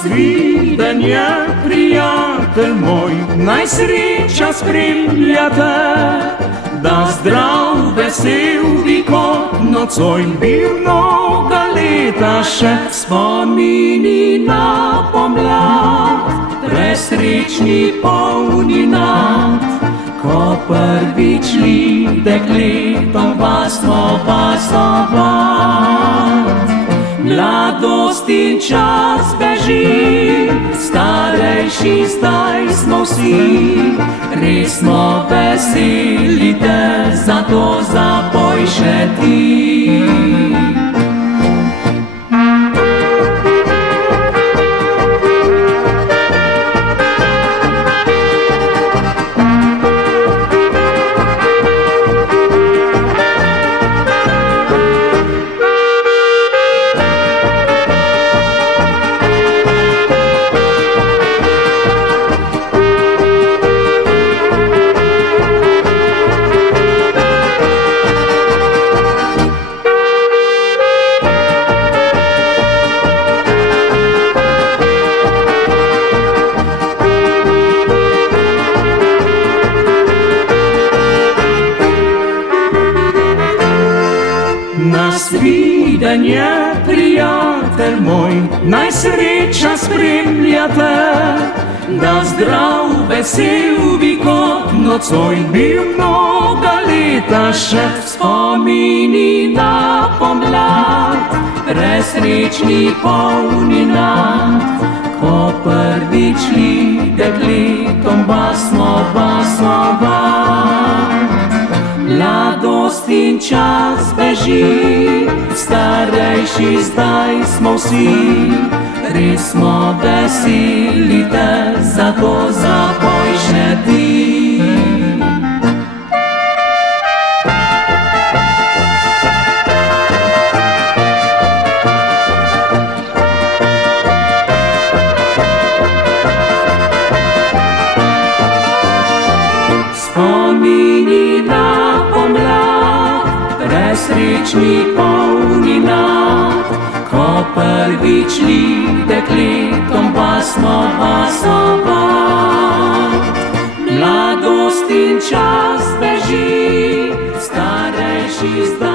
svidenje, prijatelj moj, naj sreča spremlja te, da zdrav, vesel bi kot nocoj bil mnoga leta še. Spomini na pomlad, presrečni polni nad, ko prvič li dekletom basmo basovat. Mladost in čas beži, starejši zdaj smo vsi, res smo veseli te, zato zapoj še ti. Nasvidenje, prijatelj moj, naj sreča spremlja te, da zdrav, vesel bi kot nocoj bil mnoga leta še. Spomini na pomlad, presrečni polni nad, ko prvič li dekletom basmo basovat. Mladost in čas beži, starejši zdaj smo vsi, res smo veseli te, zato zapoj še ti. Spomini na presrečni polni nad, ko prvič li dekletom basmo basovat. Mladost in čas beži, starejši zdaj